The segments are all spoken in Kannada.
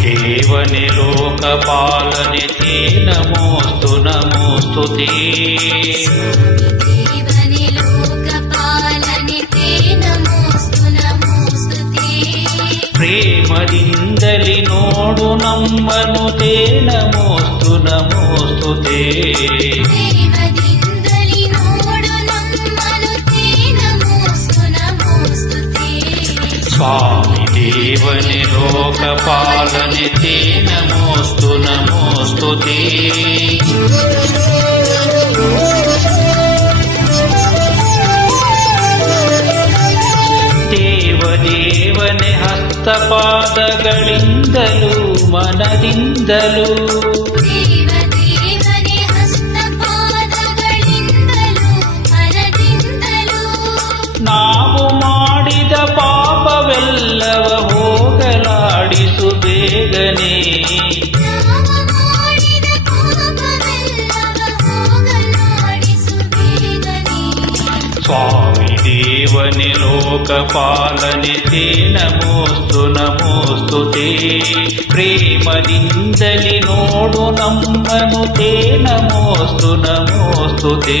ದೇವನೇ ಲೋಕಪಾಲನೆ ತೇ ನಮೋಸ್ತು ನಮೋಸ್ತು ತೇ. ದೇವನೇ ಲೋಕಪಾಲನೆ ತೇ ನಮೋಸ್ತು ನಮೋಸ್ತು ತೇ. ಪ್ರೇಮದಿಂದಲಿ ನೋಡು ನಮ್ಮನು ತೇ ನಮೋಸ್ತು ನಮೋಸ್ತು ತೇ. ಪ್ರೇಮದಿಂದಲಿ ನೋಡು ನಮ್ಮನು ತೇ ನಮೋಸ್ತು ನಮೋಸ್ತು ತೇ. ಸ್ವಾಮಿ ದೇವನೇ ಲೋಕಪಾಲನೆ ತೇ ನಮೋಸ್ತು ನಮೋಸ್ತು ತೇ. ದೇವದೇವನೇ ಹಸ್ತಪಾದಗಳಿಂದಲೂ ಮನದಿಂದಲೂ ದೇವದೇವನೇ ಹಸ್ತಪಾದಗಳಿಂದಲೂ ಮನದಿಂದಲೂ ನಾವು ಮಾಡಿದ ಪಾಪವೆಲ್ಲವ ಹೋಗಲಾಡಿಸು ಬೇಗನೆ. ನಾವು ಮಾಡಿದ ಪಾಪವೆಲ್ಲವ ಹೋಗಲಾಡಿಸು ಬೇಗನೆ. ಸ್ವಾಮಿ ದೇವನೇ ಲೋಕಪಾಲನೆ ತೇ ನಮೋಸ್ತು ನಮೋಸ್ತು ತೇ. ಪ್ರೇಮದಿಂದಲಿ ನೋಡು ನಮ್ಮನು ತೇ ನಮೋಸ್ತು ನಮೋಸ್ತು ತೇ.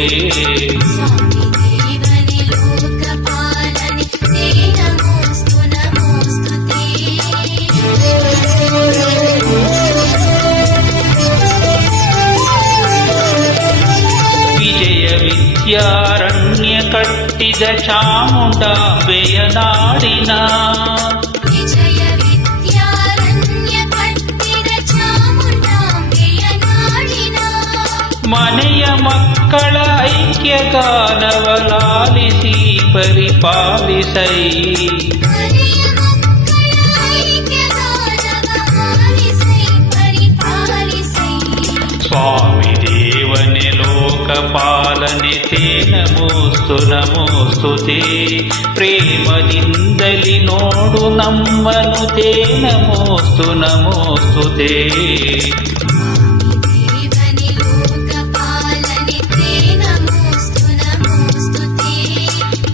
ಸ್ವಾಮಿ ದೇವನೇ ಲೋಕಪಾಲನೆ ತೇ ನಮೋಸ್ತು ನಮೋಸ್ತು ತೇ. ವಿಜಯ ವಿದ್ಯಾರಣ್ಯ ಕಟ್ಟಿದ ಚಾಮುಂಡಾಂಬೆಯ ನಾಡಿನ ವಿಜಯ ವಿದ್ಯಾರಣ್ಯ ಕಟ್ಟಿದ ಚಾಮುಂಡಾಂಬೆಯ ನಾಡಿನ ಮನೆಯ ಮಕ್ಕಳ ಐಕ್ಯಗಾನವ ಲಾಲಿಸಿ ಪರಿಪಾಲಿಸೈ. ಮನೆಯ ಮಕ್ಕಳ ಐಕ್ಯಗಾನವ ಆಲಿಸೈ ಪರಿಪಾಲಿಸೈ. ಸ್ವಾಮಿ ದೇವನೇ ಲೋಕಪಾಲನೆ ತೇ ನಮೋಸ್ತು ನಮೋಸ್ತು ತೇ. ಪ್ರೇಮದಿಂದಲಿ ನೋಡು ನಮ್ಮನು ತೇ ನಮೋಸ್ತು ನಮೋಸ್ತು ತೇ. ದೇವನೇ ಲೋಕಪಾಲನೆ ತೇ ನಮೋಸ್ತು ನಮೋಸ್ತು ತೇ.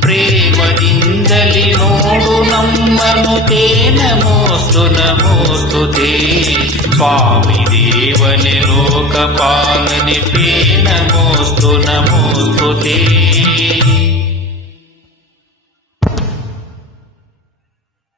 ಪ್ರೇಮದಿಂದಲಿ ನೋಡು ನಮ್ಮನು ತೇ ನಮೋಸ್ತು ನಮೋಸ್ತು ತೇ. ಸ್ವಾಮಿ ದೇವನೇ ಲೋಕಪಾಲನೆ ತೇ ನಮೋಸ್ತು ನಮೋಸ್ತು ತೇ.